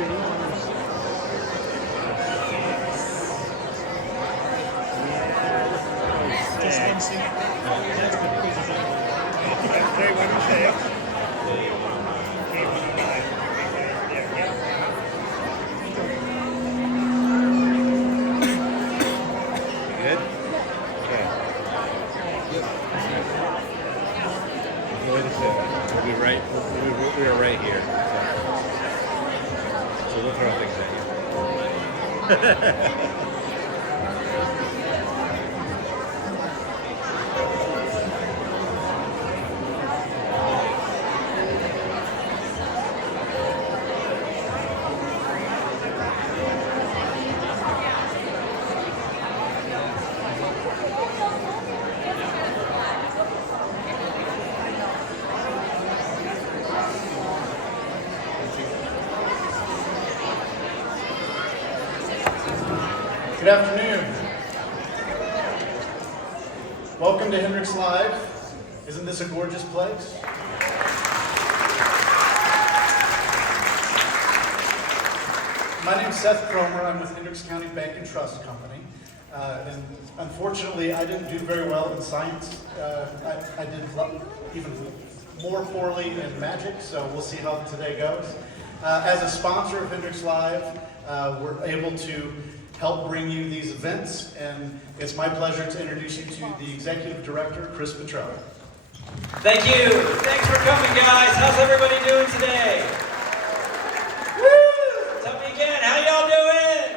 We are right here. So we'll throw things at you. Good afternoon. Welcome to Hendricks Live. Isn't this a gorgeous place? My name's Seth Cromer. I'm with Hendricks County Bank and Trust Company. And unfortunately, I didn't do very well in science. I did even more poorly in magic, so we'll see how today goes. As a sponsor of Hendricks Live, we're able to help bring you these events, and it's my pleasure to introduce you to the Executive Director, Chris Petrelli. Thank you. Thanks for coming, guys. How's everybody doing today? Woo! Tell me again, how y'all doing?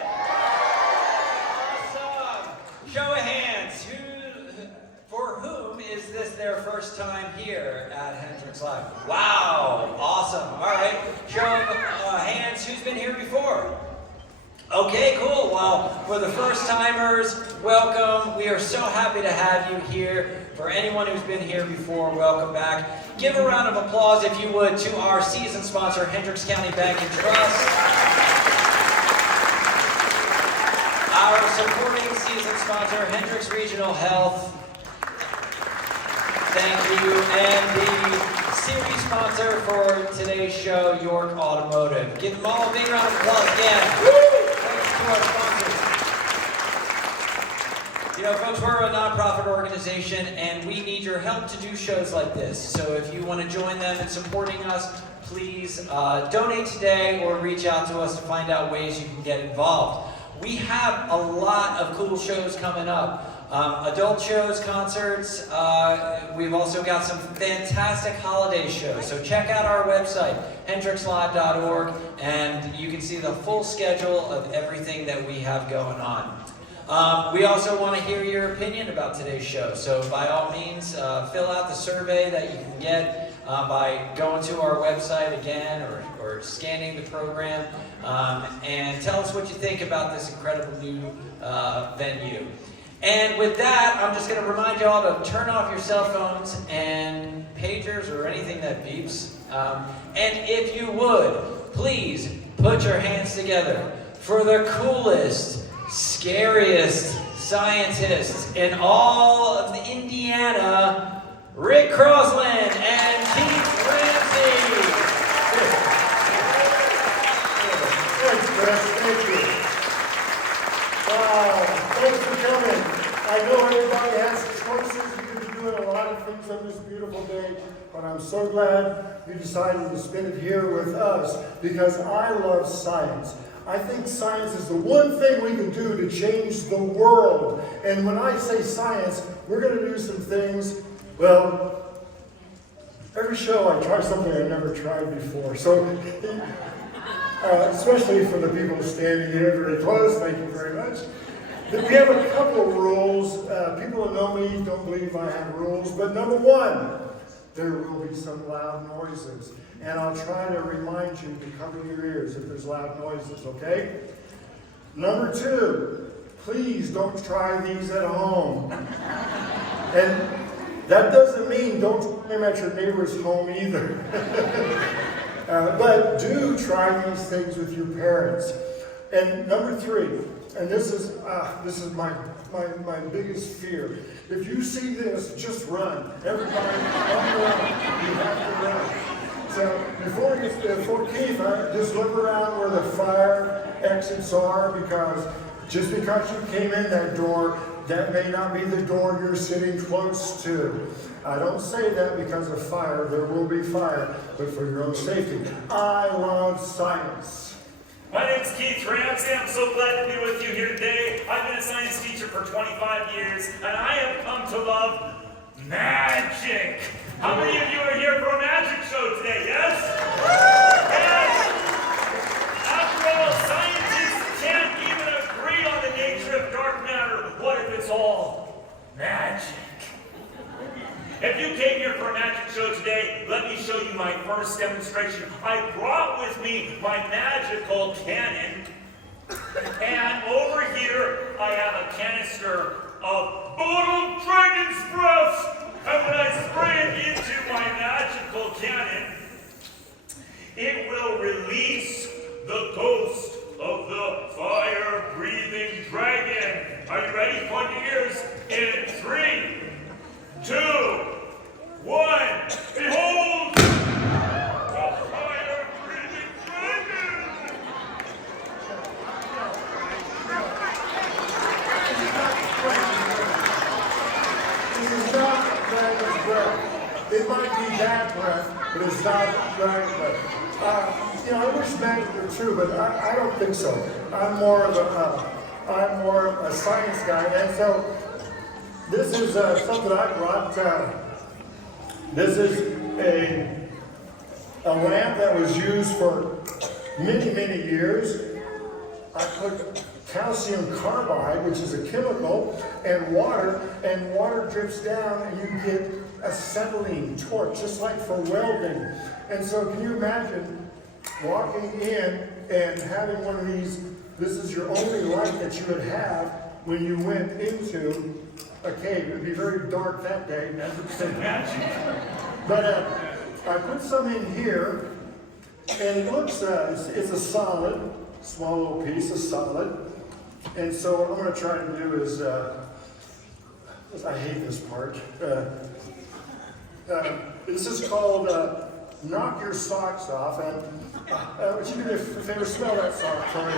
Awesome. Show of hands. For whom is this their first time here at Hendricks Live? Wow, awesome. All right, show of hands. Who's been here before? Okay, cool. Well, for the first timers, welcome. We are so happy to have you here. For anyone who's been here before, welcome back. Give a round of applause, if you would, to our season sponsor, Hendricks County Bank and Trust. Our supporting season sponsor, Hendricks Regional Health. Thank you. And the series sponsor for today's show, York Automotive. Give them all a big round of applause again. Woo! To our sponsors. You know, folks, we're a nonprofit organization and we need your help to do shows like this. So if you want to join them in supporting us, please donate today or reach out to us to find out ways you can get involved. We have a lot of cool shows coming up. Adult shows, concerts. We've also got some fantastic holiday shows. So check out our website, hendrickslive.org, and you can see the full schedule of everything that we have going on. We also want to hear your opinion about today's show. So by all means, fill out the survey that you can get by going to our website again or scanning the program, and tell us what you think about this incredible new venue. And with that, I'm just going to remind you all to turn off your cell phones and pagers or anything that beeps. And if you would, please put your hands together for the coolest, scariest scientists in all of Indiana, Rick Crosslin and Keith Ramsey. Thanks, Chris. Thank you. Wow, thanks for coming. I know everybody has choices. You could be doing a lot of things on this beautiful day, but I'm so glad you decided to spend it here with us because I love science. I think science is the one thing we can do to change the world. And when I say science, we're going to do some things, well, every show I try something I've never tried before. So, especially for the people standing here very close, thank you very much. We have a couple of rules. People who know me don't believe I have rules, but number one, there will be some loud noises. And I'll try to remind you to cover your ears if there's loud noises, okay? Number two, please don't try these at home. And that doesn't mean don't try them at your neighbor's home either. But do try these things with your parents. And number three, and this is my biggest fear. If you see this, just run. Everybody, run. You have to run. So before Keith, just look around where the fire exits are, because just because you came in that door, that may not be the door you're sitting close to. I don't say that because of fire. There will be fire, but for your own safety. I love science. My name's Keith Ramsey. I'm so glad to be with you here today. I've been a science teacher for 25 years, and I have come to love magic. How many of you are here for a magic show today? Yes? Yes! After all, scientists can't even agree on the nature of dark matter. What if it's all magic? If you came here for a magic show today, let me show you my first demonstration. I brought with me my magical cannon, and over here I have a canister of bottled dragon's breath. And when I spray it into my magical cannon, it will release the ghost of the fire-breathing dragon. Are you ready? Plug your ears in 3, 2, 1. Behold! The fire-breathing dragon! This is not dragon's breath. It might be that breath, but it's not dragon's breath. I wish magic were true, but I don't think so. I'm more of a science guy, and so this is something I brought. This is a lamp that was used for many, many years. I put calcium carbide, which is a chemical, and water drips down, and you get acetylene torch, just like for welding. And so can you imagine walking in and having one of these? This is your only light that you would have when you went into a cave. It would be very dark that day, 100% magic. But I put some in here, and it looks, it's a solid, small little piece of solid. And so what I'm going to try to do is, I hate this part. This is called knock your socks off. And would you do me a favor, smell that sock for me?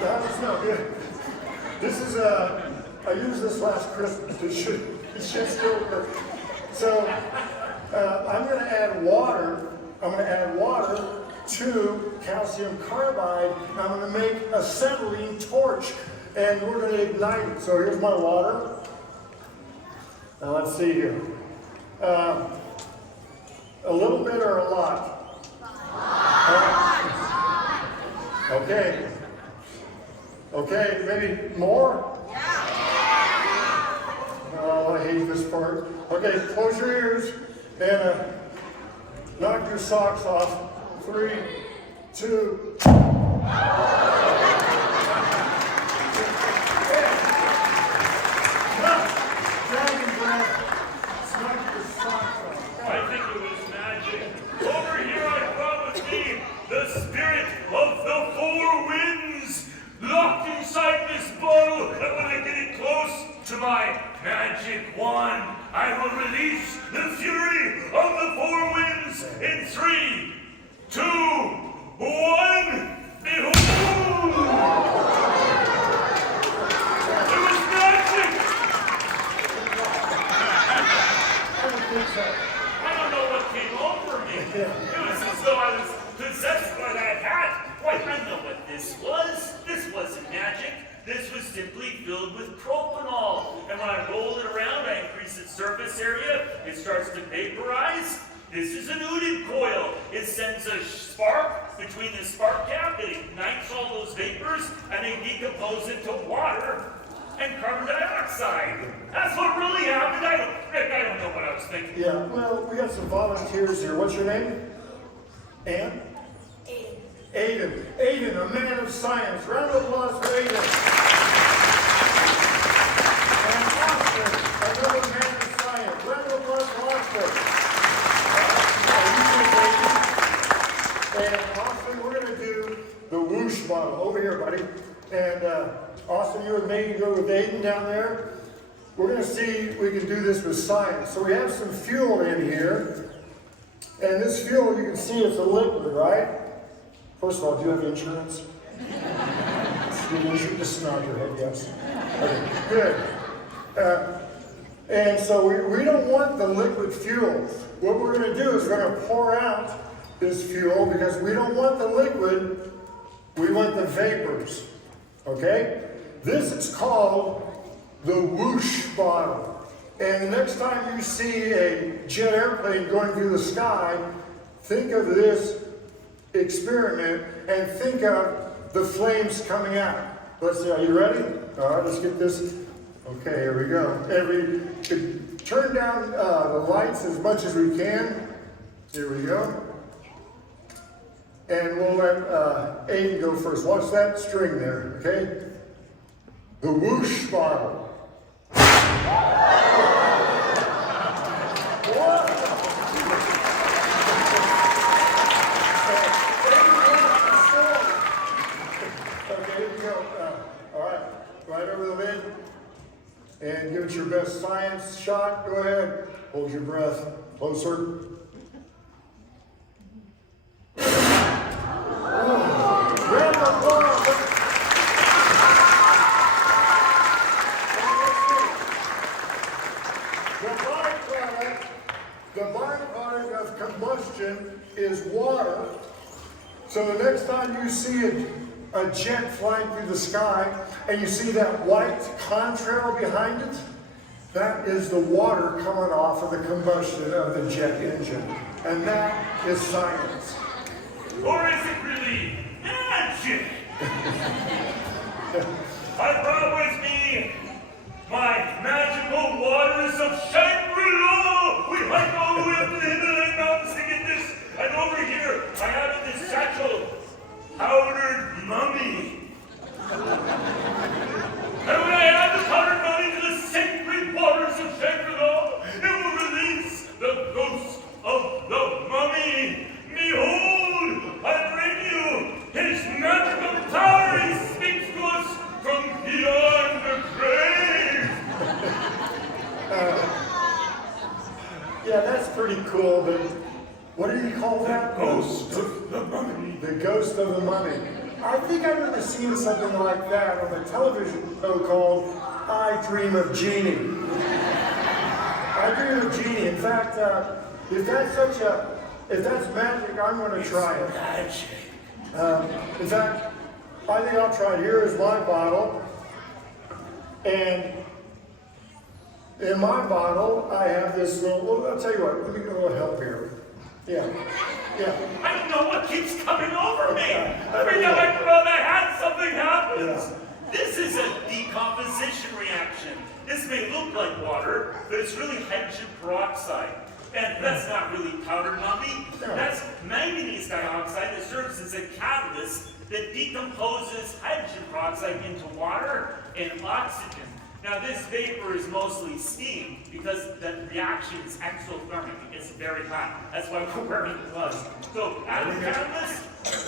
How does it smell? Good. This is, I used this last Christmas. It should still work. So I'm going to add water. I'm going to add water to calcium carbide. I'm going to make a acetylene torch, and we're going to ignite it. So here's my water. Now let's see here. A little bit or a lot? Okay. Okay, maybe more? Oh, I hate this part. Okay, close your ears and knock your socks off. 3, 2. Dragon breath. Knock your socks off. I think it was magic. Over here I brought with me the spirit of the 4 winds locked inside this bottle. And when I get it close to my magic wand, I will release the fury of the 4 winds in 3, 2, 1. Behold! It was magic! I don't know what came over me. It was as though I was possessed by that hat. Why, I know what this was. This wasn't magic. This was simply filled with propanol. And when I roll it around, I increase its surface area. It starts to vaporize. This is an Udin coil. It sends a spark between the spark cap. It ignites all those vapors, and they decompose into water and carbon dioxide. That's what really happened. I don't know what I was thinking. Yeah, well, we got some volunteers here. What's your name? Ann? Aiden. Aiden, a man of science. Round of applause for Aiden. And Austin, another man of science. Round of applause for Austin. And Austin, we're going to do the whoosh model. Over here, buddy. And Austin, you and me, you go with Aiden down there. We're going to see if we can do this with science. So we have some fuel in here. And this fuel, you can see it's a liquid, right? First of all, do you have insurance? You should just nod your head, yes. Okay, good. And so we don't want the liquid fuel. What we're going to do is we're going to pour out this fuel because we don't want the liquid, we want the vapors. Okay? This is called the whoosh bottle. And the next time you see a jet airplane going through the sky, think of this experiment and think of the flames coming out. Let's see, are you ready? All right, let's get this. Okay, here we go. Turn down the lights as much as we can. Here we go. And we'll let Aiden go first. Watch that string there, okay? The whoosh bottle. Okay, here we go. All right, right over the lid. And give it your best science shot. Go ahead. Hold your breath. Closer. Round of applause. The byproduct of combustion is water. So the next time you see a jet flying through the sky and you see that white contrail behind it, that is the water coming off of the combustion of the jet engine. And that is science. Or is it really magic? I brought with me my magical waters of Shangri-La. We hiked all the way up to the Himalaya Mountains to get this. And over here, I have in this satchel powdered mummy. And when I add the powdered mummy to the sacred waters of Shangri-La, it will release the ghost of the mummy. Behold, I bring you his magical power. He speaks to us from beyond the grave. Yeah, that's pretty cool. But what did he call that? Ghost of the mummy. The ghost of the mummy. I think I remember seeing something like that on a television show called I Dream of Jeannie. I Dream of Jeannie. In fact, if that's magic, I'm going to try it. Magic. In fact, I think I'll try it. Here is my bottle. And in my bottle, I have this little, well, I'll tell you what, let me get a little help here. Yeah. I don't know what keeps coming over me. Every time I throw my hat, something happens. This is a decomposition reaction. This may look like water, but it's really hydrogen peroxide. And that's not really powdered mummy. That's manganese dioxide that serves as a catalyst that decomposes hydrogen peroxide into water and oxygen. Now this vapor is mostly steam because the reaction is exothermic. It's very hot. That's why we're wearing gloves. So add the catalyst.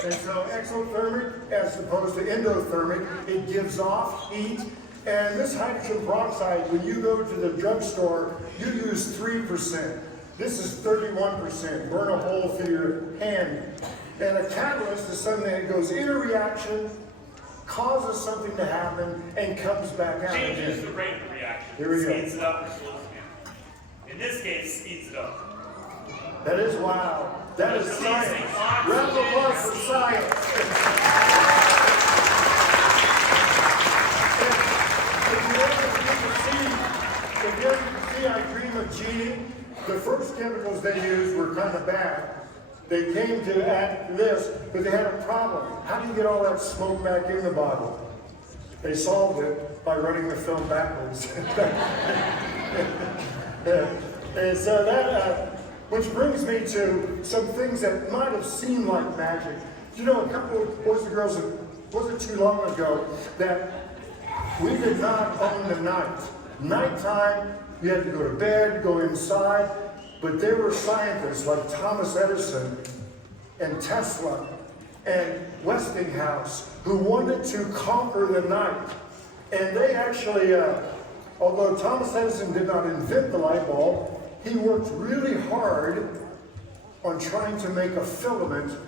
And so exothermic as opposed to endothermic, it gives off heat. And this hydrogen peroxide, when you go to the drugstore, you use 3%. This is 31%. Burn a hole through your hand. And a catalyst is something that goes in a reaction, causes something to happen, and comes back out. Changes the rate of reaction. Here we go. Speeds it up or slows it down. In this case, speeds it up. That is wow. That is science. Round of applause for science. If you ever see I Dream of Jeannie, the first chemicals they used were kind of bad. They came to add this, but they had a problem. How do you get all that smoke back in the bottle? They solved it by running the film backwards. And so that, which brings me to some things that might have seemed like magic. You know, a couple of boys and girls, it wasn't too long ago, that we did not own the night. Nighttime, you had to go to bed, go inside, but there were scientists like Thomas Edison and Tesla and Westinghouse who wanted to conquer the night. And they actually, although Thomas Edison did not invent the light bulb, he worked really hard on trying to make a filament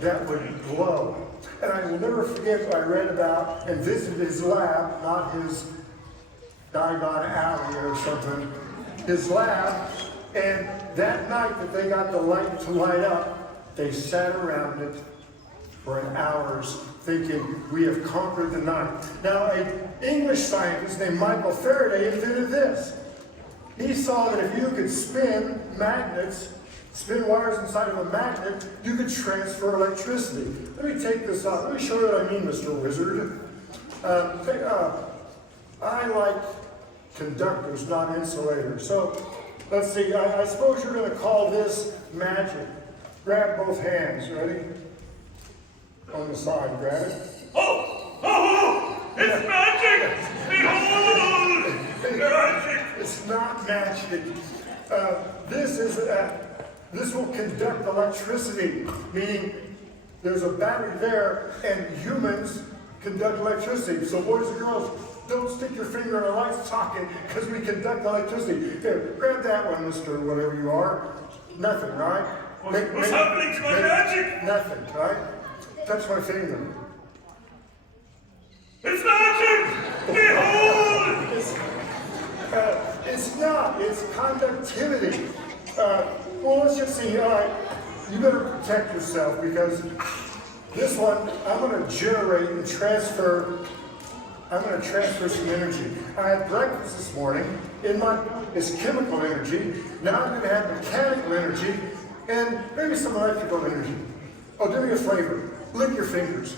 that would glow. And I will never forget what I read about and visited his lab, not his Diagon Alley or something, his lab, and that night that they got the light to light up, they sat around it for hours thinking, we have conquered the night. Now, an English scientist named Michael Faraday invented this. He saw that if you could spin magnets, spin wires inside of a magnet, you could transfer electricity. Let me take this off. Let me show you what I mean, Mr. Wizard. I like conductors, not insulators. So, let's see, I suppose you're going to call this magic. Grab both hands, ready? On the side, grab it. Oh! It's magic! Behold! Magic! It's not magic. This will conduct electricity, meaning there's a battery there and humans conduct electricity. So boys and girls, don't stick your finger in a light socket because we conduct electricity. Here, grab that one, Mr. Whatever you are. Nothing, right? What's happening to my magic? Nothing, right? Touch my finger. It's magic! Behold! It's not. It's conductivity. Well, let's just see. All right, you better protect yourself because this one, I'm going to generate and transfer. I'm going to transfer some energy. I had breakfast this morning. It's chemical energy. Now I'm going to have mechanical energy and maybe some electrical energy. Oh, do me a favor. Lick your fingers.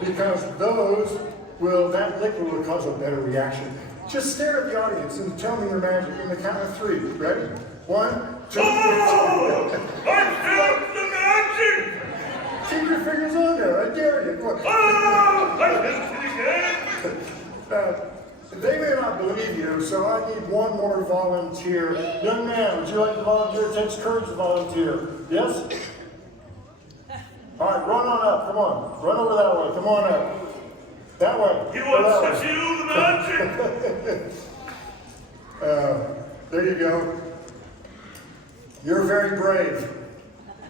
Because that liquid will cause a better reaction. Just stare at the audience and tell me your magic in the count of 3. Ready? 1, 2, 3. Oh! I felt the magic! Keep your fingers on there. I dare you. Oh! I felt it again! They may not believe you, so I need one more volunteer. Young man, would you like to volunteer? It takes courage to volunteer. Yes? All right, run on up. Come on. Run over that way. Come on up. That way. He wants to feel the magic! There you go. You're very brave.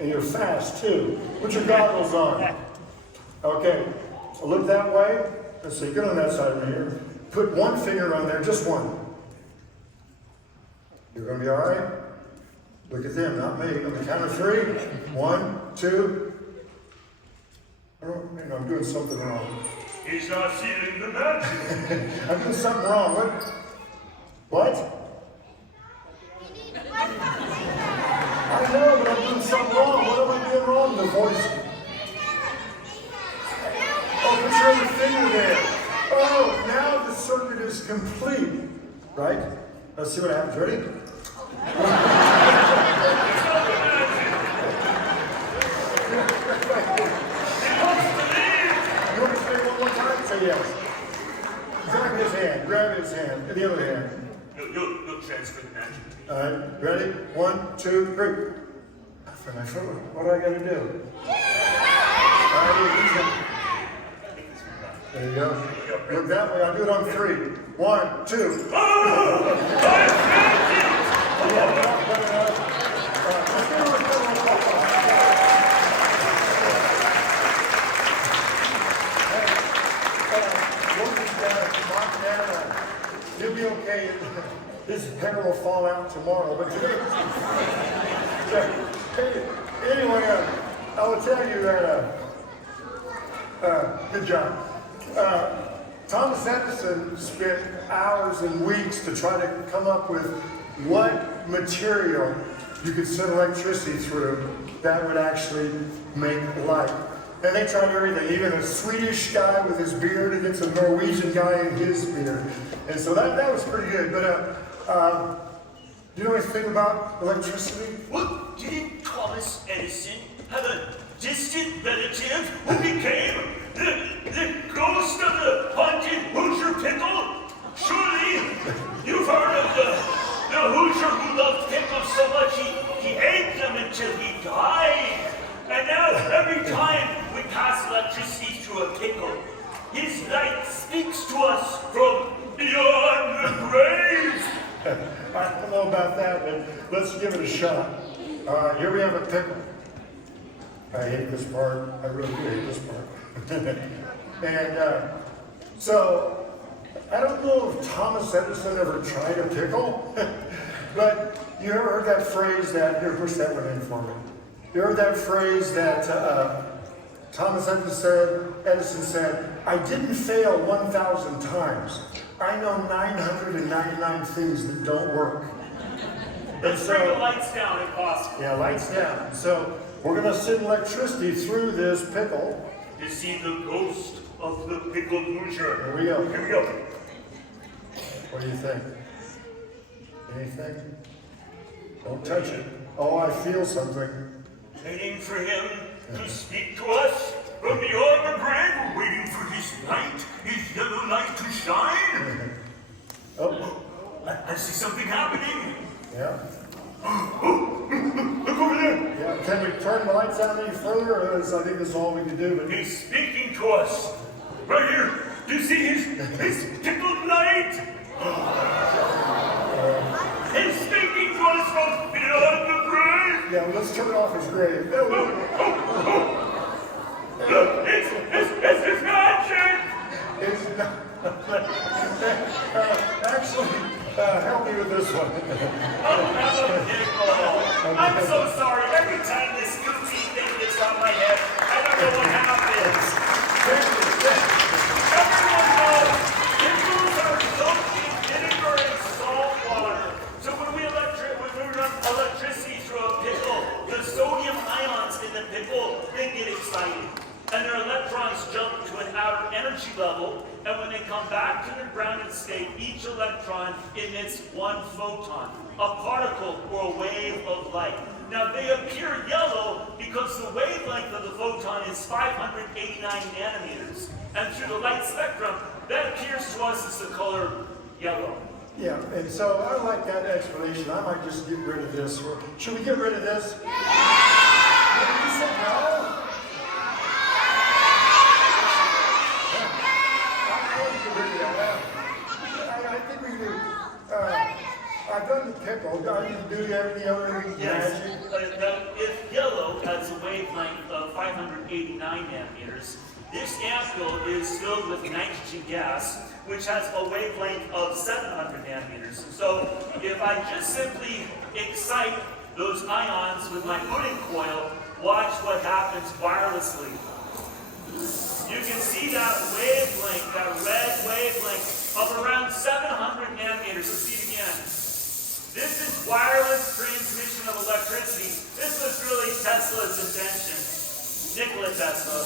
And you're fast, too. Put your goggles on. Okay. Look that way. Let's see. Get on that side right here. Put one finger on there. Just one. You're going to be all right? Look at them, not me. On the count of 3. 1, 2. Oh, hang on, I'm doing something wrong. He's not feeling the magic. I'm doing something wrong. What? I know, but I'm doing something wrong. What am I doing wrong? The voice. Oh, put your other finger there. Oh, now the circuit is complete. Right? Let's see what happens. Ready? You want to say it one more time? Say yes. Grab his hand. Grab his hand. The other hand. You'll transfer the magic. All right, ready? 1, 2, 3. What do I got to do? All right, there you go. Look that way. I'll do it on 3. 1, 2. You'll be okay. This hair will fall out tomorrow, but today. Anyway, I will tell you that. Good job. Thomas Edison spent hours and weeks to try to come up with what material you could send electricity through that would actually make light. And they tried everything, even a Swedish guy with his beard against a Norwegian guy and his beard. And so that was pretty good. But do you know anything about electricity? Well, didn't Thomas Edison have a distant relative who became the ghost of the haunted Hoosier pickle? Surely you've heard of the Hoosier who loved pickles so much he ate them until he died. And now every time we pass electricity through a pickle, his light speaks to us from beyond the grave. I don't know about that, but let's give it a shot. All right, here we have a pickle. I hate this part. I really do hate this part. And so, I don't know if Thomas Edison ever tried a pickle, but you ever heard that phrase that, here, push that one in for me. You heard that phrase that Thomas Edison said, I didn't fail 1,000 times. I know 999 things that don't work. Let's bring the lights down if possible. Yeah, lights down. So we're going to send electricity through this pickle. You see the ghost of the pickle butcher. Here we go. Here we go. What do you think? Anything? Don't touch it. Oh, I feel something. Waiting for him to speak to us from the armor brand. We're waiting for his light, his yellow light to shine. Oh, I see something happening. yeah. Look over there. Yeah. Can we turn the lights down any further? Or I think that's all we can do. But He's speaking to us. Right here. Do you see his pickled light? He's speaking to us from beyond the grave. yeah, let's turn off his grave. Look, it's magic. It's not, actually, help me with this one. I'm so sorry. Every time this goofy thing gets on my head, I don't know what happens. Everyone knows pickles are soaked in vinegar and salt water. So when we run electricity through a pickle, the sodium ions in the pickle, they get excited. And their electrons jump to an outer energy level, and when they come back to their grounded state, each electron emits one photon, a particle or a wave of light. Now they appear yellow because the wavelength of the photon is 589 nanometers. And through the light spectrum, that appears to us as the color yellow. Yeah, and so I like that explanation. I might just get rid of this. Should we get rid of this? Yeah! You said no? I think we do. I've done the pickle. I need to do any other magic. If yellow has a wavelength of 589 nanometers, this ampule is filled with nitrogen gas, which has a wavelength of 700 nanometers. So if I just simply excite those ions with my Hooning coil, watch what happens wirelessly. You can see that wavelength, that red wavelength of around 700 nanometers. Let's see it again. This is wireless transmission of electricity. This was really Tesla's invention, Nikola Tesla.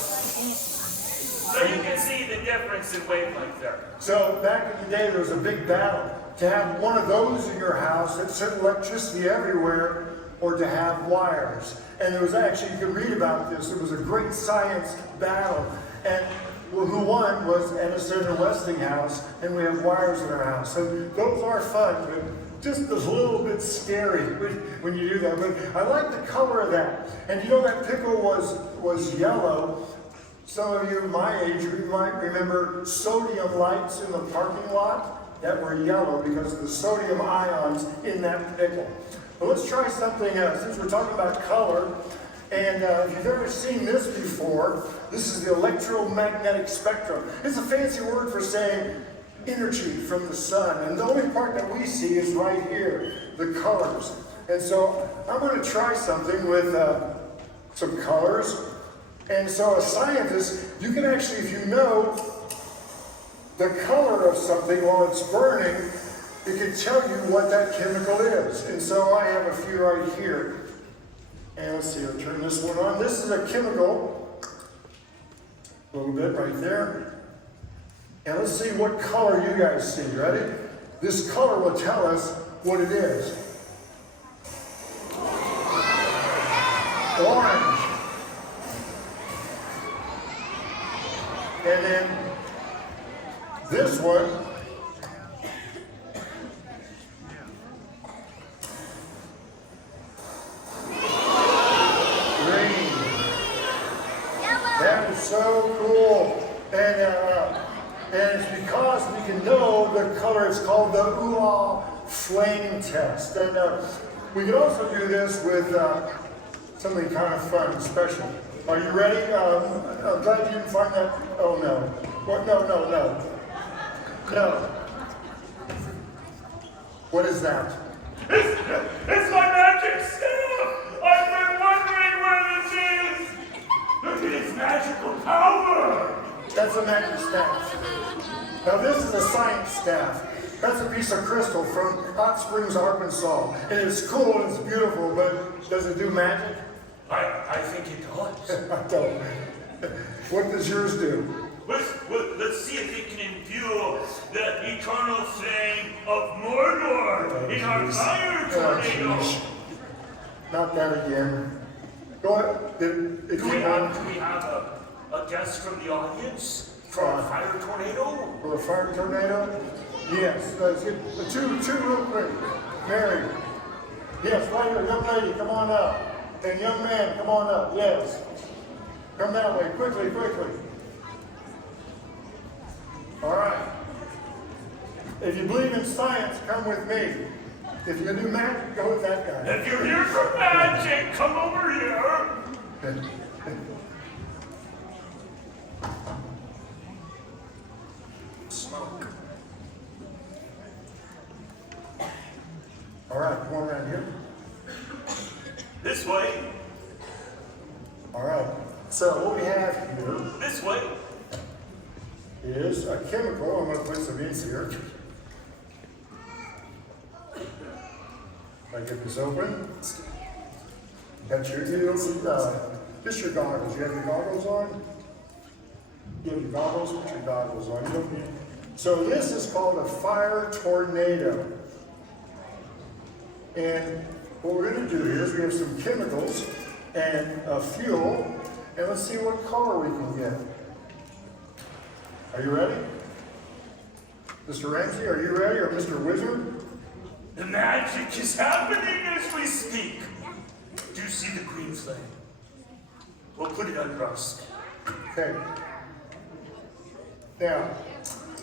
So you can see the difference in wavelength there. So back in the day, there was a big battle to have one of those in your house that sent electricity everywhere, or to have wires. And there was actually, you can read about this, it was a great science battle. And who won was Edison and Westinghouse, and we have wires in our house. So those are fun, but just a little bit scary when you do that. But I like the color of that. And you know that pickle was yellow. Some of you my age, you might remember sodium lights in the parking lot that were yellow because of the sodium ions in that pickle. But let's try something else. Since we're talking about color, and if you've ever seen this before, this is the electromagnetic spectrum. It's a fancy word for saying energy from the sun. And the only part that we see is right here, the colors. And so I'm going to try something with some colors. And so a scientist, you can actually, if you know the color of something while it's burning, it can tell you what that chemical is. And so I have a few right here. And let's see, I'll turn this one on. This is a chemical, a little bit right there. And let's see what color you guys see. Ready? This color will tell us what it is. Orange. And then this one, green. That is so cool. And it's because we can know the color. It's called the UA flame test. And we can also do this with something kind of fun, special. Are you ready? I'm glad you didn't find that. Oh, no. What? No. No. What is that? It's my magic staff! I've been wondering where this is! Look at its magical power! That's a magic staff. Now this is a science staff. That's a piece of crystal from Hot Springs, Arkansas. And it's cool and it's beautiful, but does it do magic? I think it does. I don't. What does yours do? Let's see if it can imbue the eternal flame of Mordor in our fire tornado. geez. Not that again. Go ahead. Do we have a guest from the audience for our fire tornado? For a fire tornado? Yes. Let's get two real quick. Mary. Yes, right here. Young lady, come on up. And young man, come on up. Yes. Come that way. Quickly. All right. If you believe in science, come with me. If you do magic, go with that guy. If you're here for magic, come over here. Smoke. All right, come on around here. This way. All right. So what we have here This way. is a chemical. I'm going to put some inks here. If I get this open. That's your just your goggles. You have your goggles on? You have your goggles? Put your goggles on. You don't need. So this is called a fire tornado. And what we're going to do here is we have some chemicals and a fuel, and let's see what color we can get. Are you ready? Mr. Ramsey, are you ready? Or Mr. Wizard? The magic is happening as we speak. Do you see the green flame? We'll put it under us. Okay. Now,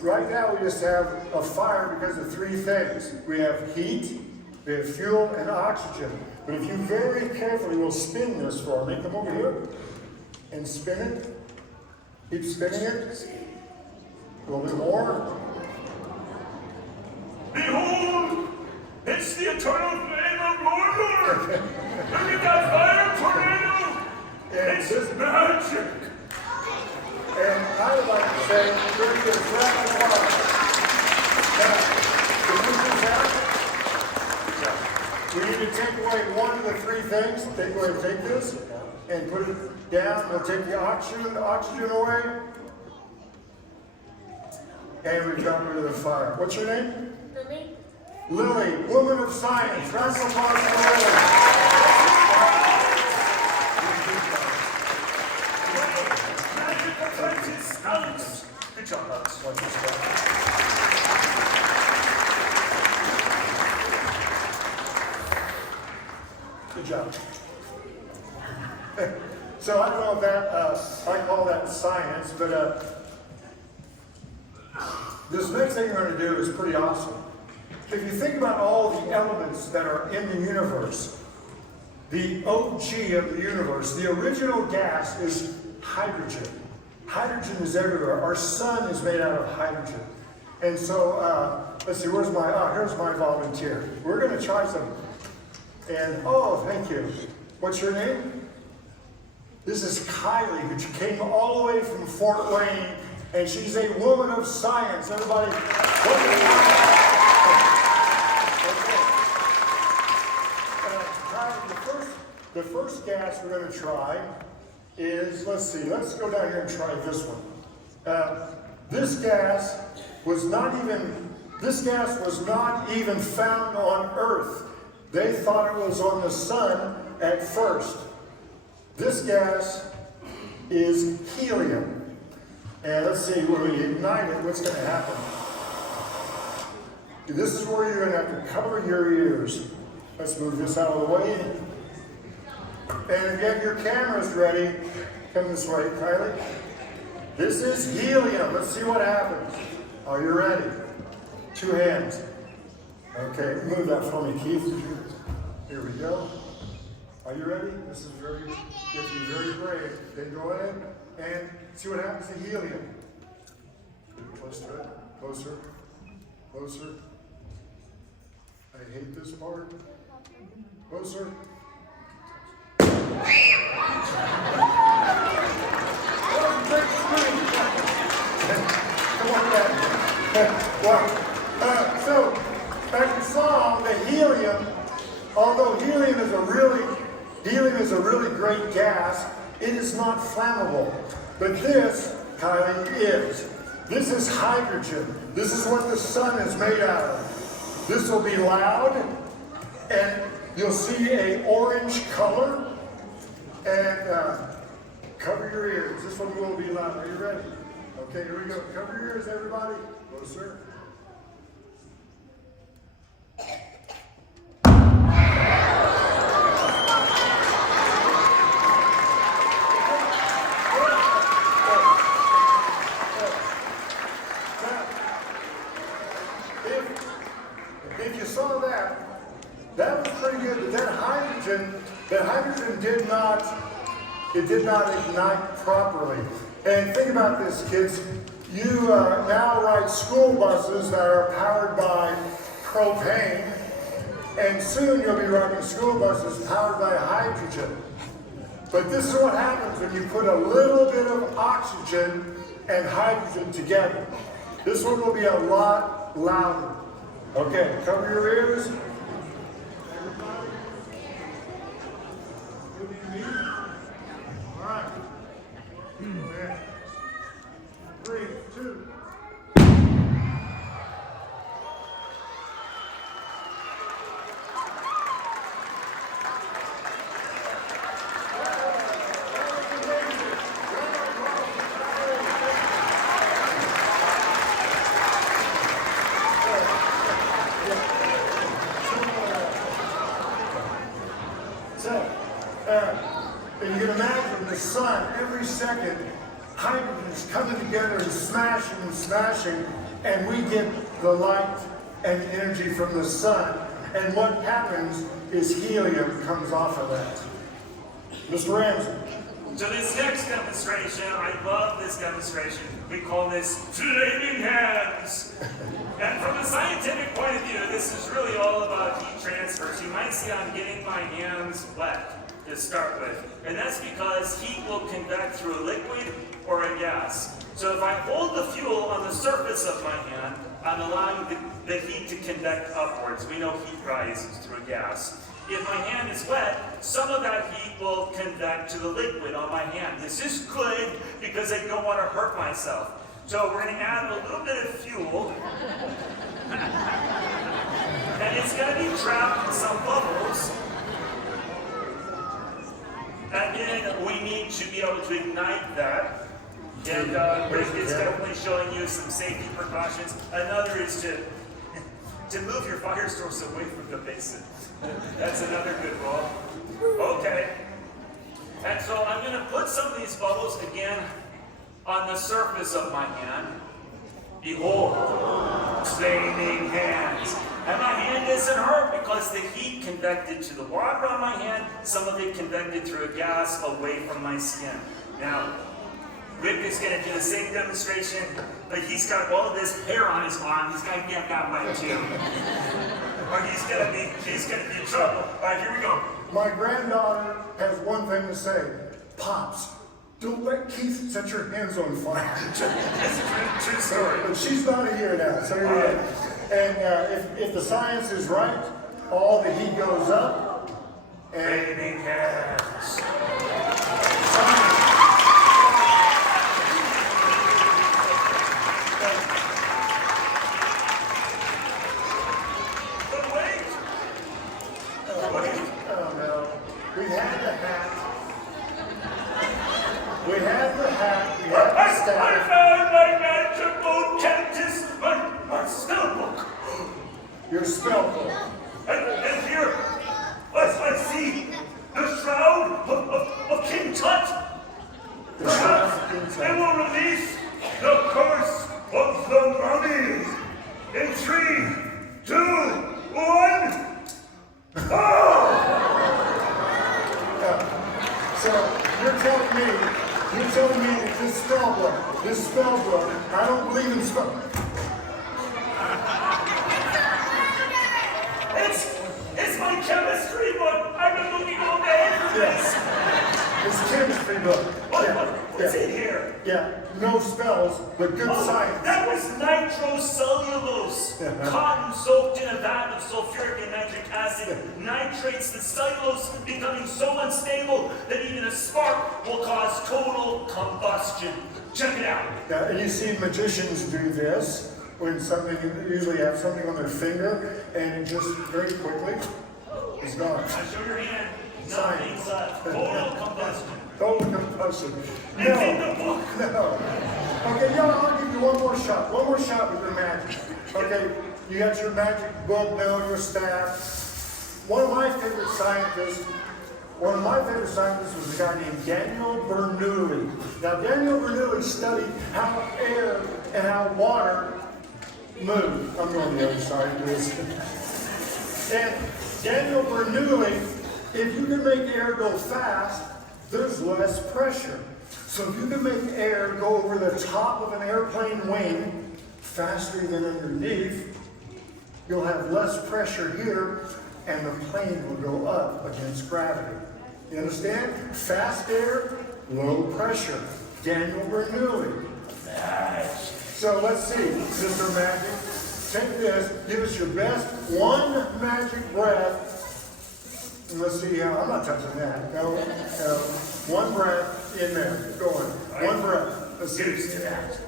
right now we just have a fire because of three things. We have heat, we have fuel, and oxygen. But if you very carefully will spin this for me, come over here and spin it. Keep spinning it. A little bit more. Behold! It's the eternal flame of Mordor! Look at that fire tornado! And It's this, magic! and I would like to say, we're going to grab the fire. Now, can you do that? We need to take away one of the three things. Take this and put it down. We'll take the oxygen away. And we've got rid of the fire. What's your name? Lily? Lily, woman of science. Round of applause for Lily. Magic apprentice, Alex! Good job, Alex. Good job. So I don't know if that, I call that science, but this next thing we're going to do is pretty awesome. If you think about all the elements that are in the universe, the OG of the universe, the original gas is hydrogen. Hydrogen is everywhere. Our sun is made out of hydrogen. And so, let's see, here's my volunteer. We're going to try some. And, oh, thank you. What's your name? This is Kylie, who came all the way from Fort Wayne, and she's a woman of science. Everybody, the first gas we're going to try is, let's go down here and try this one. This gas was not even found on Earth. They thought it was on the sun at first. This gas is helium. And let's see, when we ignite it, what's going to happen? This is where you're going to have to cover your ears. Let's move this out of the way. And if you have your cameras ready, come this way, Kylie. This is helium. Let's see what happens. Are you ready? 2 hands. Okay, move that for me, Keith. Here we go. Are you ready? This is very, you have to be very brave. Then go ahead and see what happens to helium. Close to it. Closer. Closer. I hate this part. Closer. Come on back. Well, so, as you saw, the helium, although helium is a really great gas, it is not flammable. But this, Kylie, is. This is hydrogen. This is what the sun is made out of. This will be loud, and you'll see an orange color. And cover your ears. This one will be loud. Are you ready? Okay, here we go. Cover your ears, everybody. Closer. If you saw that, that was pretty good. But that hydrogen did not ignite properly. And think about this, kids. You now ride school buses that are powered by propane, and soon you'll be riding school buses powered by hydrogen. But this is what happens when you put a little bit of oxygen and hydrogen together. This one will be a lot louder. Okay, cover your ears. Everybody. What do you need? All right. Okay. 3, 2. And you can imagine the sun, every second, hydrogen is coming together and smashing, and we get the light and energy from the sun. And what happens is helium comes off of that. Mr. Ramsey. So this next demonstration, I love this demonstration. We call this flaming hands. And from a scientific point of view, this is really all about heat transfer. So you might see I'm getting my hands wet to start with. And that's because heat will conduct through a liquid or a gas. So if I hold the fuel on the surface of my hand, I'm allowing the heat to conduct upwards. We know heat rises through a gas. If my hand is wet, some of that heat will conduct to the liquid on my hand. This is good because I don't want to hurt myself. So we're going to add a little bit of fuel. And it's going to be trapped in some bubbles. And then we need to be able to ignite that. And Rick is definitely showing you some safety precautions. Another is to move your fire source away from the basin. That's another good rule. Okay. And so I'm going to put some of these bubbles again on the surface of my hand. Behold, flaming hands. And my hand isn't hurt because the heat conducted to the water on my hand, some of it conducted through a gas away from my skin. Now, Rick is going to do the same demonstration, but he's got all of this hair on his arm. He's got to get that wet too. Or he's going to be in trouble. All right, here we go. My granddaughter has one thing to say. Pops, don't let Keith set your hands on fire. It's a true story. But she's not here now, so you're right. And if the science is right, all the heat goes up. And Flaming hands. I found my magical cantus, my spell book. your spell book. And here, I see the shroud of King Tut. Perhaps it will release the curse of the mummies. In 3, 2, 1. Oh! So you're telling me that this spell book, I don't believe in spell. It's my chemistry book. I've been looking all day for this. It's a chemistry book. What's in here? Yeah, no spells, but good science. That was nitrocellulose. Cotton soaked in a vat of sulfuric and nitric acid nitrates the cellulose, becoming so unstable that even a spark will cause total combustion. Check it out. Yeah, and you see magicians do this when usually have something on their finger, and it just very quickly is gone. Now show your hand. Science. Nothing's total combustion. Total combustion. It's in the book. No. Okay, I'll give you one more shot. One more shot with your magic. Okay, you got your magic book now, your staff. One of my favorite scientists was a guy named Daniel Bernoulli. Now, Daniel Bernoulli studied how air and how water move. I'm going to the other side of this. And Daniel Bernoulli, if you can make air go fast, there's less pressure. So if you can make air go over the top of an airplane wing faster than underneath, you'll have less pressure here and the plane will go up against gravity. You understand? Fast air, low pressure. Daniel Bernoulli. So let's see, Mr. Magic. Take this, give us your best one magic breath. And let's see how, I'm not touching that. No. One breath in there. Go on. One breath. Let's see. That.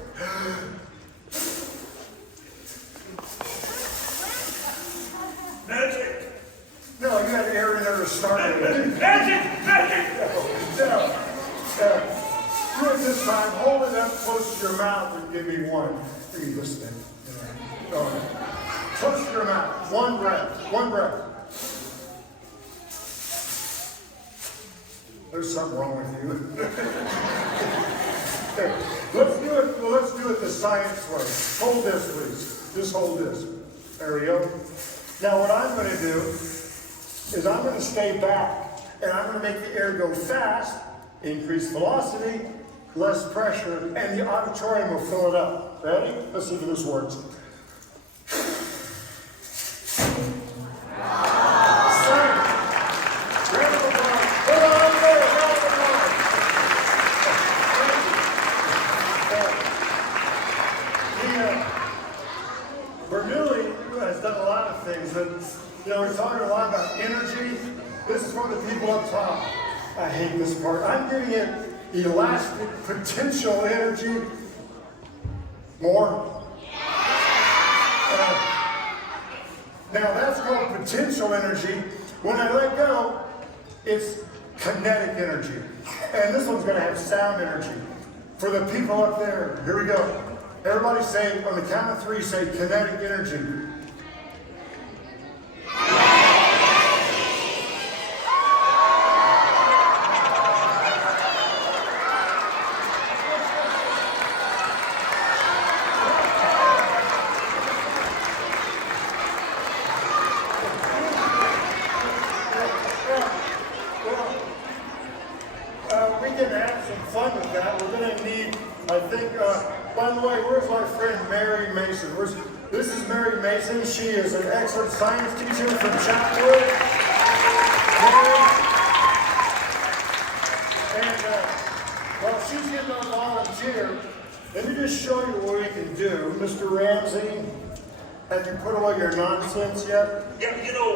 Magic. No, you had air in there to start with. Magic. No. Do it this time. Hold it up close to your mouth and give me one. Read this thing. Go on. Close to your mouth. One breath. One breath. There's something wrong with you. Okay, let's do it. Well, let's do it the science way. Hold this, please. Just hold this. There we go. Now, what I'm going to do is I'm going to stay back, and I'm going to make the air go fast, increase velocity, less pressure, and the auditorium will fill it up. Ready? Let's see if this works. Bernoulli has done a lot of things, but we're talking a lot about energy. This is from the people up top. I hate this part. I'm giving it elastic potential energy. More. Now that's called potential energy. When I let go, it's kinetic energy. And this one's going to have sound energy. For the people up there, here we go. Everybody say, on the count of three, say kinetic energy. We can have some fun with that. We're going to need, I think, by the way, where's my friend Mary Mason? This is Mary Mason. She is an excellent science teacher from Chatwood. And while she's getting a volunteer, let me just show you what we can do. Mr. Ramsey, have you put away your nonsense yet? Yeah,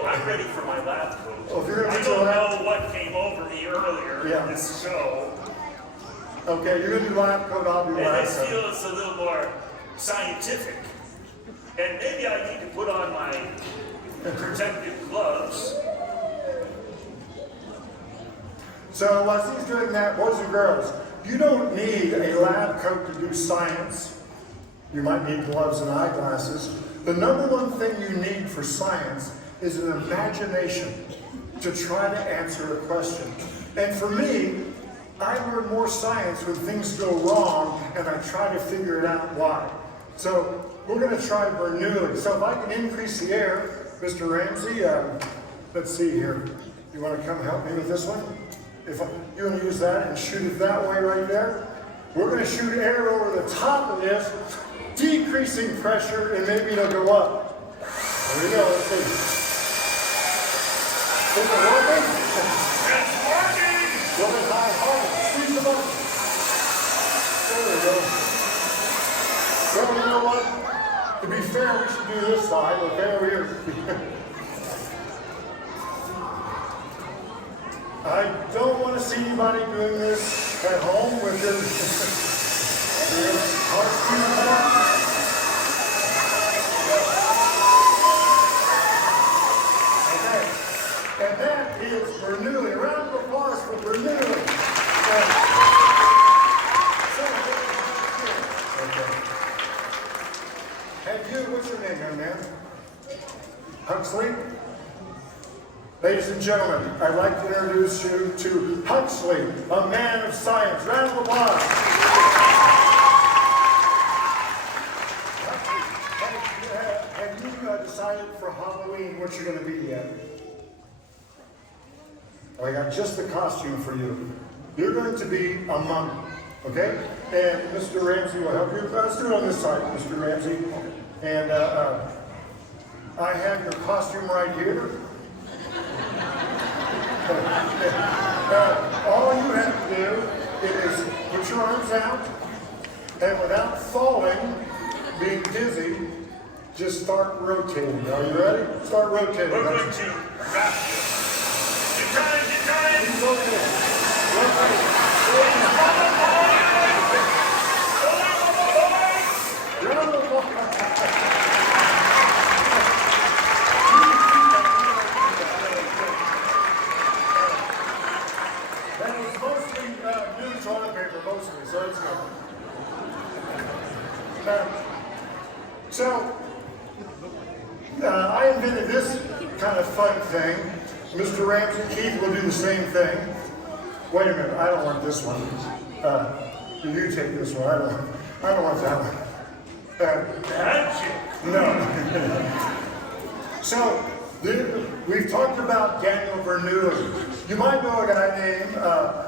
I'm ready for my lab coat. Oh, if you're gonna I do don't lab- know what came over me earlier in this show. Okay, you're going to do lab coat, I'll do And lab this coat. feels a little more scientific. And maybe I need to put on my protective gloves. So while he's doing that, boys and girls, you don't need a lab coat to do science. You might need gloves and eyeglasses. The number one thing you need for science is an imagination to try to answer a question. And for me, I learn more science when things go wrong and I try to figure it out why. So we're going to try Bernoulli. So if I can increase the air, Mr. Ramsey, let's see here. You want to come help me with this one? if you want to use that and shoot it that way right there. We're going to shoot air over the top of this, decreasing pressure, and maybe it'll go up. There we go, let's see. Is it working? It's working! A little bit high, harder. Squeeze the button. There we go. Well, you know what? To be fair, we should do this side, okay, over here. I don't want to see anybody doing this at home with their heart beating. Okay, and that is Bernoulli. A round of applause for Bernoulli. And you, what's your name, young man? Huxley? Ladies and gentlemen, I'd like to introduce you to Huxley, a man of science. Round of applause. Have you decided for Halloween what you're going to be yet? I got just the costume for you. You're going to be a mummy, okay? And Mr. Ramsey will help you. Let's do it on this side, Mr. Ramsey. And I have your costume right here. All you have to do is put your arms out, and without falling, being dizzy, just start rotating. Are you ready? Start rotating. We're going to wrap you. Get trying. Keep rotating. Round of applause. That was mostly new toilet paper, mostly, so it's good. I invented this kind of fun thing. Mr. Ramsey, Keith will do the same thing. Wait a minute, I don't want this one. You take this one. I don't want that one. No. So, we've talked about Daniel Bernoulli. You might know a guy named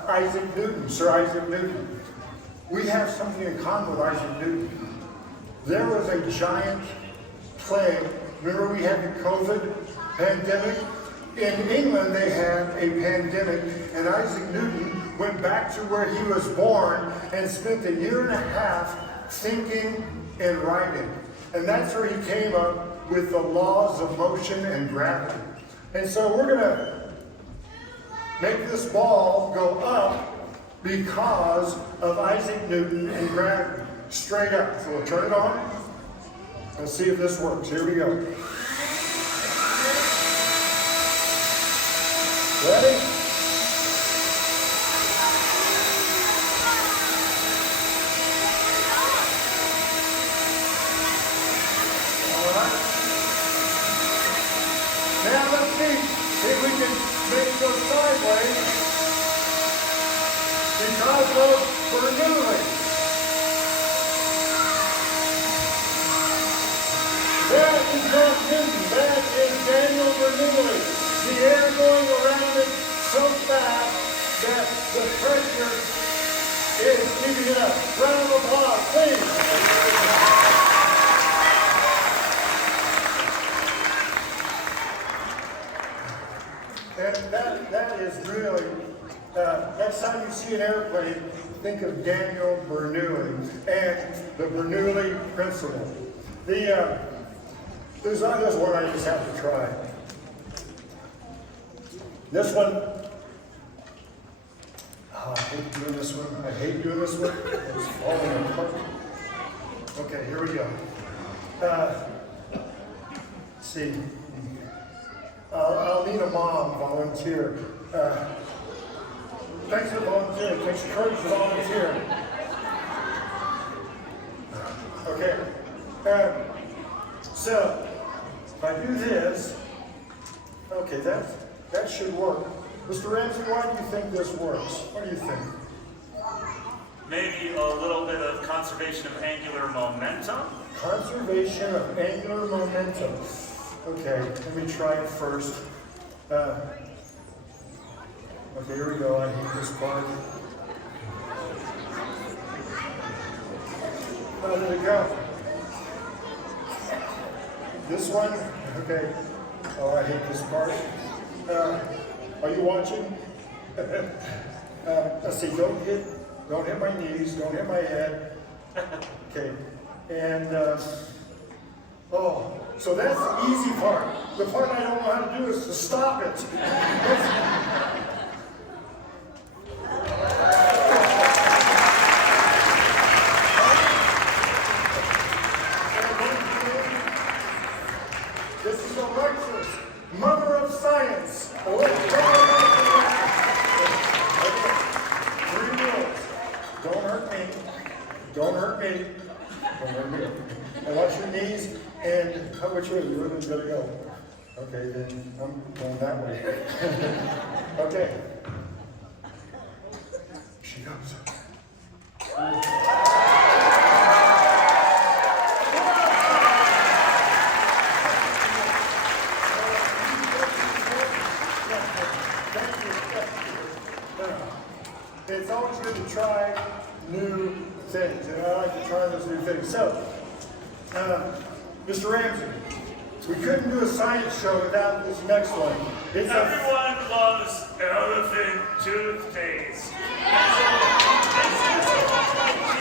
Isaac Newton, Sir Isaac Newton. We have something in common with Isaac Newton. There was a giant plague. Remember we had the COVID pandemic? In England they had a pandemic, and Isaac Newton went back to where he was born and spent a year and a half thinking and writing. And that's where he came up with the laws of motion and gravity. And so we're going to make this ball go up because of Isaac Newton and gravity. Straight up. So we'll turn it on. Let's see if this works. Here we go. Ready? Now let's see if we can make it go sideways because of Bernoulli. That is not Newton, that is Daniel Bernoulli. The air going around it so fast that the pressure is keeping it up. Round of applause, please. And that is really, next time you see an airplane, think of Daniel Bernoulli and the Bernoulli principle. There's one I just have to try. This one, oh, I hate doing this one. It's falling apart. Okay, here we go. Let's see. I'll need a mom volunteer. Thanks for volunteering. Thanks for courage to volunteer. Okay. So, if I do this, okay, that should work. Mr. Ramsey, why do you think this works? What do you think? Maybe a little bit of conservation of angular momentum. Conservation of angular momentum. Okay, let me try it first. Okay, here we go. I hate this part. Oh, there we go. This one, okay. Oh, I hate this part. Are you watching? Let's see, don't hit my knees, don't hit my head. Okay, and oh, so that's the easy part. The part I don't know how to do is to stop it. This is Alexis, mother of science. Three rules. Don't hurt me. Don't hurt me. Don't hurt me. And watch your knees. And which way? You're going to go. Okay, then I'm going that way. Okay. She goes. It's always good to try new things, and I like to try those new things. So, Mr. Ramsey, we couldn't do a science show without this next one. Everyone loves elephant toothpaste.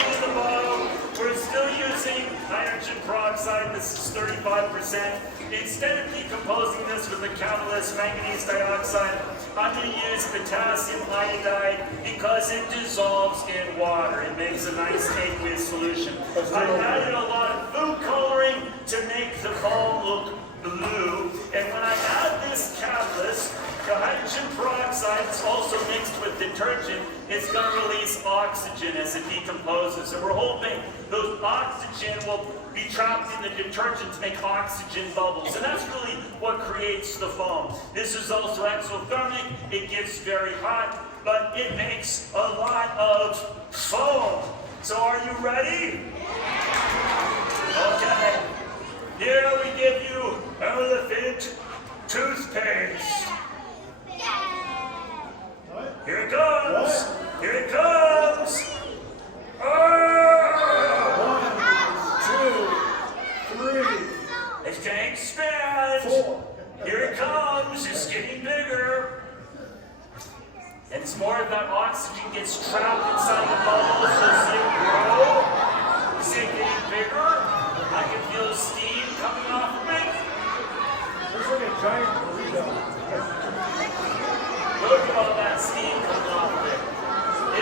In the bottle, we're still using hydrogen peroxide. This is 35%. Instead of decomposing this with the catalyst manganese dioxide, I'm going to use potassium iodide because it dissolves in water. It makes a nice aqueous solution. I added a lot of food coloring to make the foam look blue. And when I add this catalyst, the hydrogen peroxide is also mixed with detergent. It's going to release oxygen as it decomposes. And we're hoping those oxygen will be trapped in the detergent to make oxygen bubbles. And that's really what creates the foam. This is also exothermic. It gets very hot, but it makes a lot of foam. So are you ready? Okay. Here we give you elephant toothpaste. Here it comes. Here it comes. It can't expand. Here it comes. It's getting bigger. And it's more of that oxygen gets trapped inside the bubbles. So see it grow. You see it getting bigger. I can feel steam coming off of it. Looks like a giant burrito. Look at all that steam coming off of it.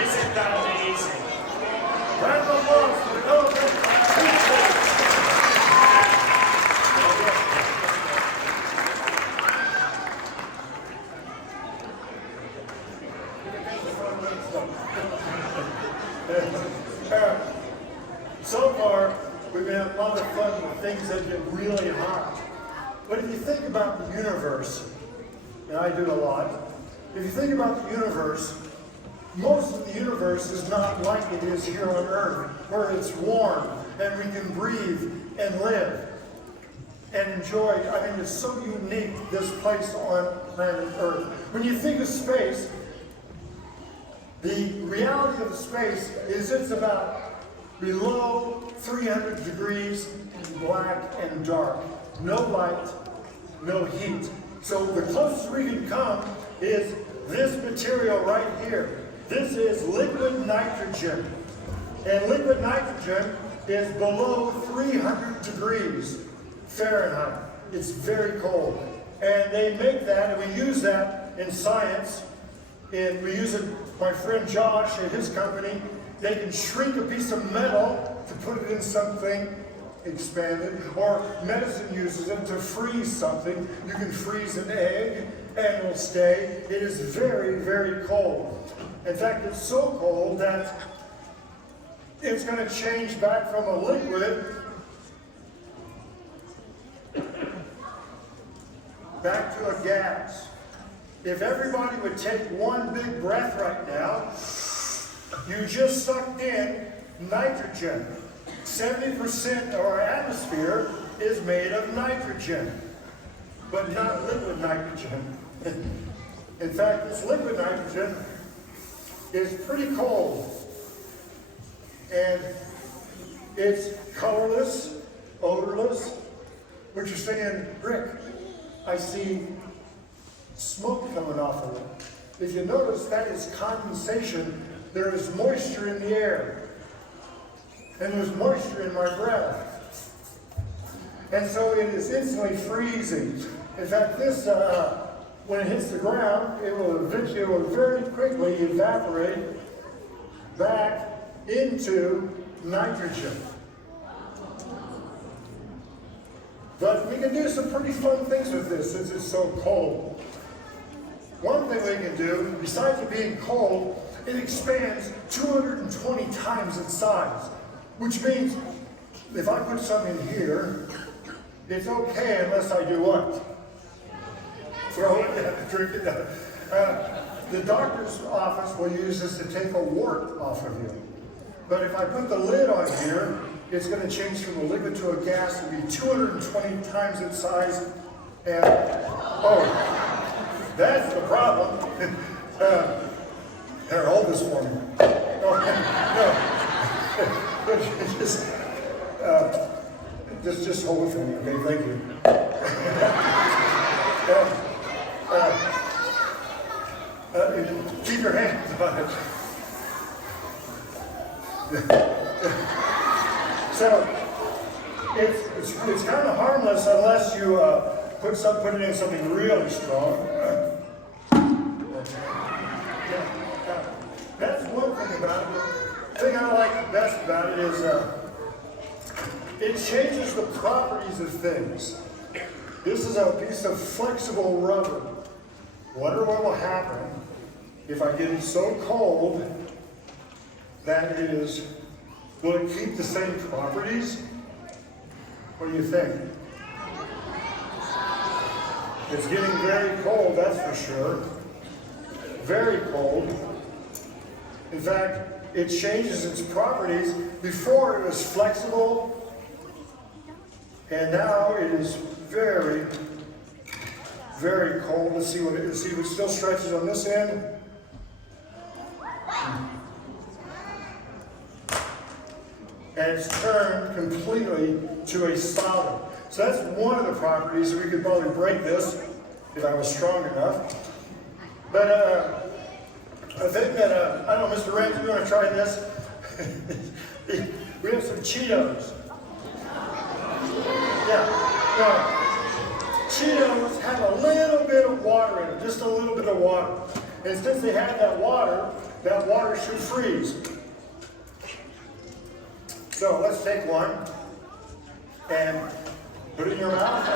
Isn't that amazing? Round of applause for the elephant. So far, we've had a lot of fun with things that get really hot. But if you think about the universe, and I do a lot, if you think about the universe, most of the universe is not like it is here on Earth, where it's warm and we can breathe and live and enjoy. I mean, it's so unique, this place on planet Earth. When you think of space, the reality of space is it's about below 300 degrees and black and dark. No light, no heat. So the closest we can come is this material right here. This is liquid nitrogen. And liquid nitrogen is below 300 degrees Fahrenheit. It's very cold. And they make that, and we use that in science. And we use it, my friend Josh at his company, they can shrink a piece of metal to put it in something expanded, or medicine uses it to freeze something. You can freeze an egg and it will stay. It is very, very cold. In fact, it's so cold that it's going to change back from a liquid back to a gas. If everybody would take one big breath right now, you just sucked in nitrogen. 70% of our atmosphere is made of nitrogen, but not liquid nitrogen. In fact, this liquid nitrogen is pretty cold. And it's colorless, odorless. But you're saying, Rick, I see smoke coming off of it. If you notice, that is condensation. There is moisture in the air. And there's moisture in my breath. And so it is instantly freezing. In fact, this, when it hits the ground, it will very quickly evaporate back into nitrogen. But we can do some pretty fun things with this since it's so cold. One thing we can do, besides it being cold, it expands 220 times its size. Which means, if I put some in here, it's okay unless I do what? Throw it, drink it down. The doctor's office will use this to take a wart off of you. But if I put the lid on here, it's going to change from a liquid to a gas. It'll be 220 times its size. And, oh, that's the problem. Here, hold this for me. No. Just hold it for me, okay? Thank you. Keep your hands on it. So it's kind of harmless unless you put it in something really strong. That's one thing about it. The thing I like best about it is it changes the properties of things. This is a piece of flexible rubber. Wonder what will happen if I get it so cold that it is, will it keep the same properties? What do you think? It's getting very cold, that's for sure. Very cold. In fact, it changes its properties. Before it was flexible, and now it is very, very cold. Let's see what it is. See if it still stretches on this end. And it's turned completely to a solid. So that's one of the properties. We could probably break this if I was strong enough. But I think that, I don't know, Mr. Ramsey, you want to try this? We have some Cheetos. Yeah. Now, Cheetos have a little bit of water in them, just a little bit of water. And since they have that water should freeze. So let's take one and put it in your mouth.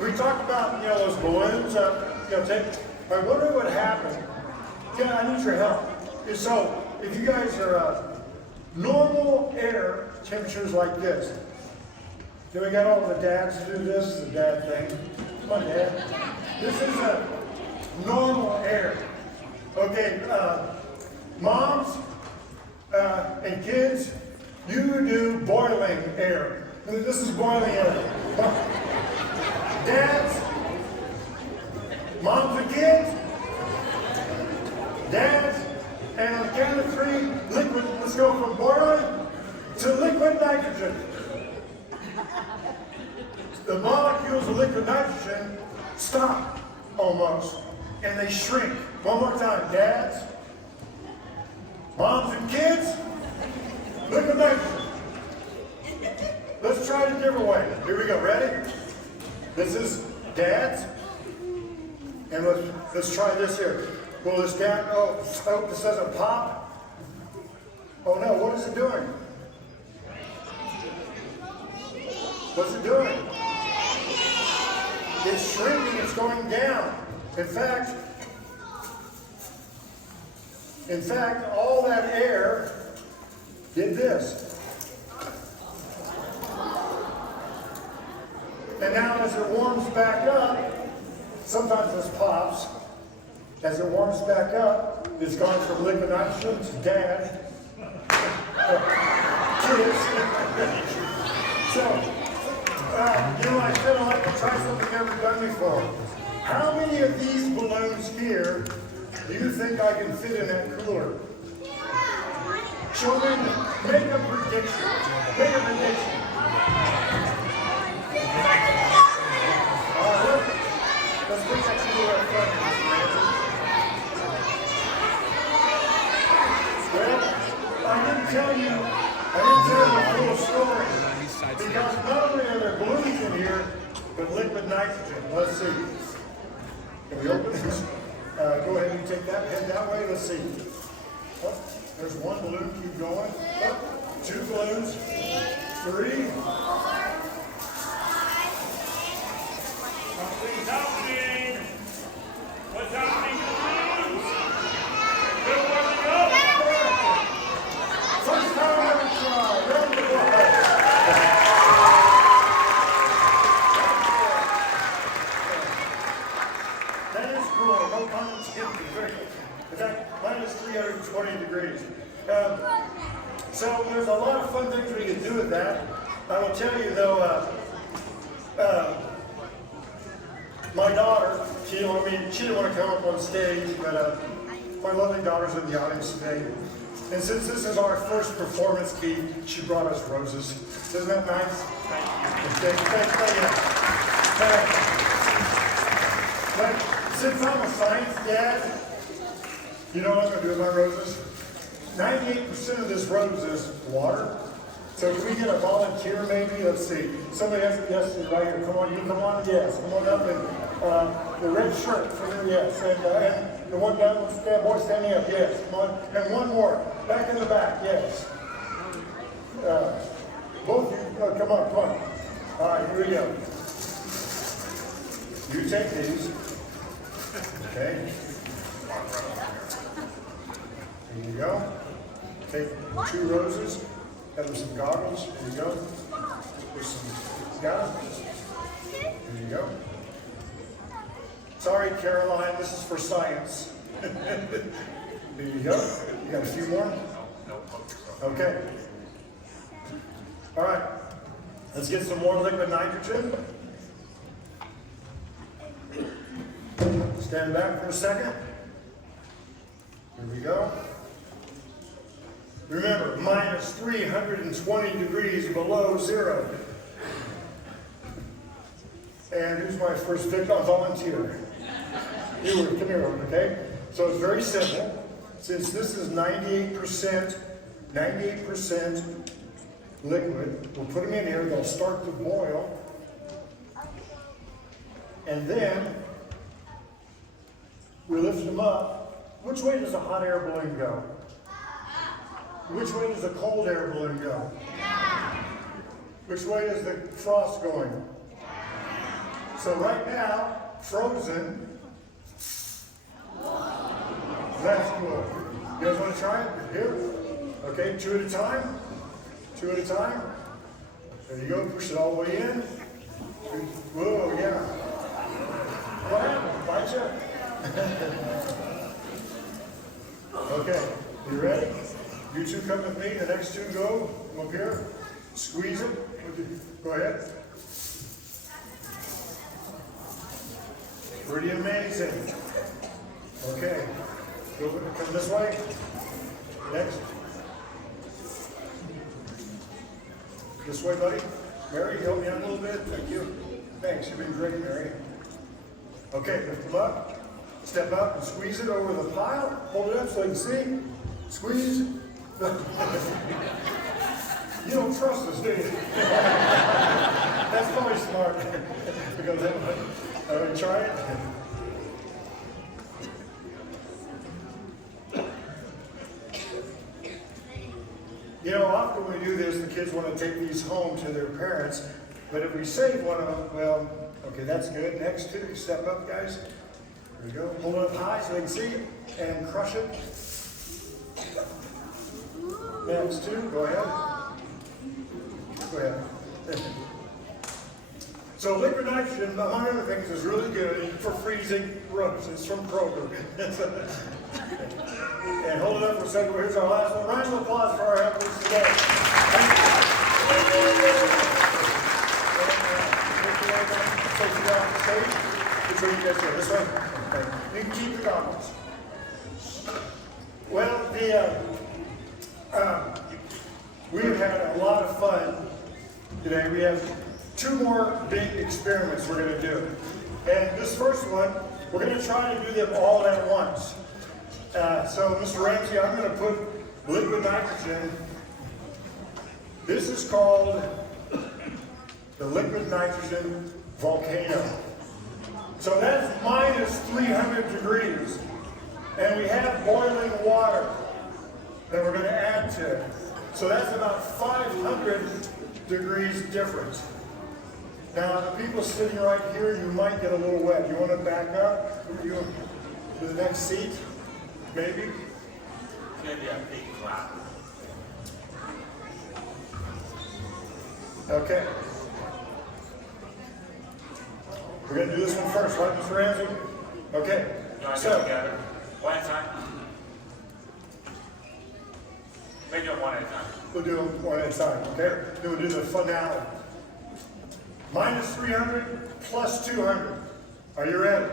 We talked about, those balloons. I wonder what would happen. Yeah, I need your help. So, if you guys are normal air temperatures like this, then we got all the dads to do this, the dad thing. Come on, Dad. This is a normal air. Okay, moms and kids, you do boiling air. This is boiling air. Dads, moms and kids, dads, and on the count of three, liquid, let's go from boiling to liquid nitrogen. The molecules of liquid nitrogen stop almost, and they shrink. One more time, dads, moms and kids, liquid nitrogen. Let's try it a different way. Here we go, ready? This is dads, and let's try this here. Pull this down. Oh, this doesn't pop. Oh no, what is it doing? What's it doing? It's shrinking, it's going down. In fact, all that air did this. And now as it warms back up, sometimes this pops. As it warms back up, it's gone from liquid nitrogen to dad. Kids. So, you know, I said I'd like to try something I've never done before. How many of these balloons here do you think I can fit in that cooler? Children, make a prediction. Make a prediction. Let's put that cooler up front. Well, I didn't tell you the full story. Because not only are there balloons in here, but liquid nitrogen. Let's see. Can we open this? Go ahead and take that, head that way. Let's see. Oh, there's one balloon. Keep going. Oh, 2 balloons. 3. Something's happening. What's happening to the balloons? Good one to go. First time ever try. Round the block. That is cool. No pun intended. In fact, mine is 320 degrees. So there's a lot of fun things we can do with that. I will tell you though, my daughter, she didn't want to come up on stage, but my lovely daughter's in the audience today. And since this is our first performance, Keith, she brought us roses. Isn't that nice? Thank you. But since I'm a science dad, you know what I'm going to do with my roses? 98% of this rose is water. So can we get a volunteer maybe? Let's see. Somebody has a yes right here. Come on, you come on. Yes. Come on up. And the red shirt for there, yes. And the one down, boy standing up, yes. Come on. And one more. Back in the back, yes. Both of you, come on, come on. All right, here we go. You take these. Okay. Here you go. Take 2 roses. Have some goggles. Here you go. There's some, got it? Here you go. Sorry, Caroline, this is for science. There you go. You got a few more? Okay. All right. Let's get some more liquid nitrogen. Stand back for a second. Here we go. Remember, minus 320 degrees below zero. And who's my first victim? Volunteer. You come here, okay? So it's very simple. Since this is 98% liquid, we'll put them in here, they'll start to boil. And then we lift them up. Which way does a hot air balloon go? Which way does a cold air balloon go? Which way is the frost going? So right now, frozen. That's cool. You guys want to try it? Here? Okay, 2 at a time. 2 at a time. There you go, push it all the way in. Whoa, yeah. What happened? Bite you? Okay, you ready? You 2 come with me, the next 2 go. Come up here. Squeeze it. Go ahead. Pretty amazing. Okay. Come this way. Next. This way, buddy. Mary, help me out a little bit. Thank you. Thanks. You've been great, Mary. Okay, lift them up. Step up and squeeze it over the pile. Hold it up so you can see. Squeeze. You don't trust us, do you? That's probably smart. Because try it. You know, often we do this, the kids want to take these home to their parents, but if we save one of them, well, okay, that's good. Next 2, step up, guys. There you go. Hold it up high so they can see it, and crush it. Next 2, go ahead. Go ahead. So liquid nitrogen, among other things, is really good for freezing rooms. It's from Kroger. And hold it up for a second. Here's our last one. Round of applause for our helpers today. Thank you. Which one you guys do? This one? Okay. You can keep the goggles. Well, we've had a lot of fun today. We have 2 more big experiments we're going to do. And this first one, we're going to try to do them all at once. So, Mr. Ramsey, I'm going to put liquid nitrogen. This is called the liquid nitrogen volcano. So that's minus 300 degrees. And we have boiling water that we're going to add to it. So that's about 500 degrees difference. Now, the people sitting right here, you might get a little wet. You want to back up? You to the next seat? Maybe? Maybe a big clap. Okay. We're going to do this one first, right, Mr. Ramsey? Okay. You want to do it So, together? One at a time? Maybe one at a time. we'll do them one at a time, okay? Then we'll do the finale. Minus 300 plus 200. Are you ready?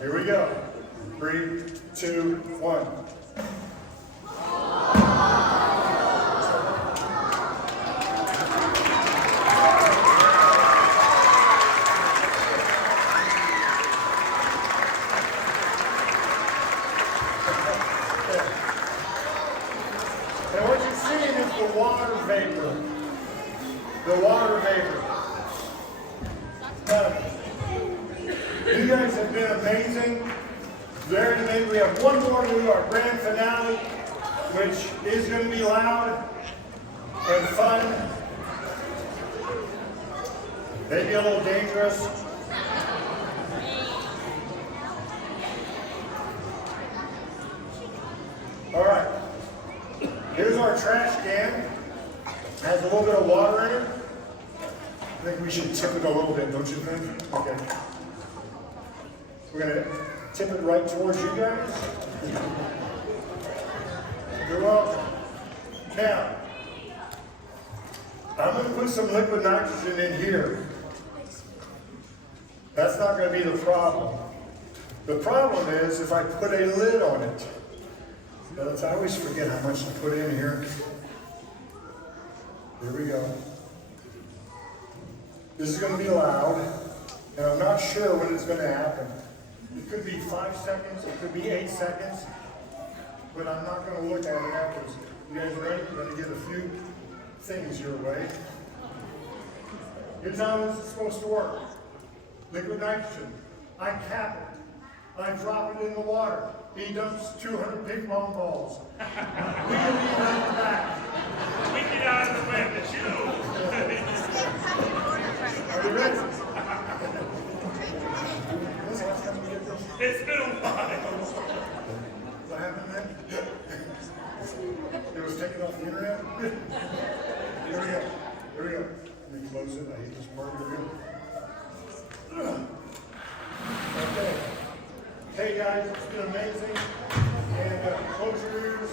Here we go. 3, 2, 1. And what you're seeing is the water vapor. The water vapor. You guys have been amazing. Very amazing. We have one more to do, our grand finale, which is going to be loud and fun. Maybe a little dangerous. All right. Here's our trash can. Has a little bit of water in it. I think we should tip it a little bit, don't you think? Okay. We're going to tip it right towards you guys. You're welcome. Now, I'm going to put some liquid nitrogen in here. That's not going to be the problem. The problem is if I put a lid on it. I always forget how much to put in here. Here we go. This is going to be loud, and I'm not sure when it's going to happen. It could be 5 seconds, it could be 8 seconds, but I'm not going to look at it afterwards. You guys ready? I'm going to get a few things your way. Here's how this is supposed to work. Liquid nitrogen. I cap it. I drop it in the water. He dumps 200 ping pong balls. We can leave it out the back. We get out of the way of the shoe. Are you ready? It's been a while. What happened then? It was taken off the internet? Here we go. Here we go. Let me close it. I hate this part. Here we go. Okay. Hey guys, it's been amazing. And close your ears.